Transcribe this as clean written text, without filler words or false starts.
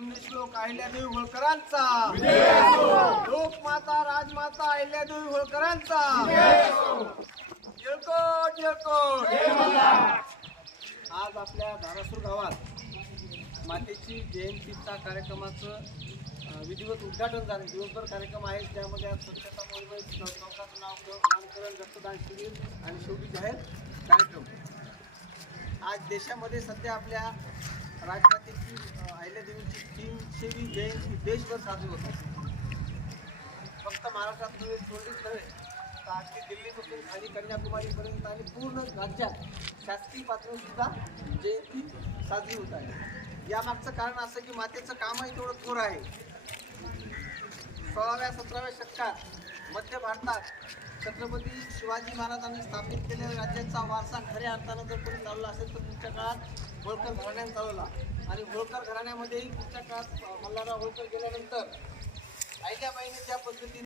पुण्यश्लोक अहिल्यादेवी होळकरांचा, लोकमाता राजमाता अहिल्यादेवी होळकरांचा जयकोट जयकोट। आज आपल्या धारासूर गावात मातेची जयंतीचा कार्यक्रमाचं विधिवत उद्घाटन झाले। दिवसभर कार्यक्रम आहेत, त्यामध्ये आज स्वच्छता मोहीम, चौकाचं नामकरण, रक्तदान शिबिर आणि शेवटी जाहीर कार्यक्रम। आज देशामध्ये सध्या आपल्या राजमातेची अहिल्यादेवीची 300वी जयंती देशभर साजरी होते। फक्त महाराष्ट्रात नव्हे, थोडीच नव्हे तर अगदी दिल्लीपासून खाली कन्याकुमारीपर्यंत आणि पूर्ण राज्यात शासकीय पातळीवर सुद्धा जयंती साजरी होत आहे। यामागचं कारण असं की मातेचं कामही तेवढं थोर आहे। 16व्या-17व्या शतकात मध्य भारतात छत्रपती शिवाजी महाराजांनी स्थापित केलेल्या राज्याचा वारसा खऱ्या अर्थानं जर कोणी चालवला असेल तर पुढच्या काळात होळकर घराण्याने चालवला। आणि होळकर घराण्यामध्येही पुढच्या काळात मल्हारराव होळकर गेल्यानंतर अहिल्याबाईंनी ज्या पद्धतीने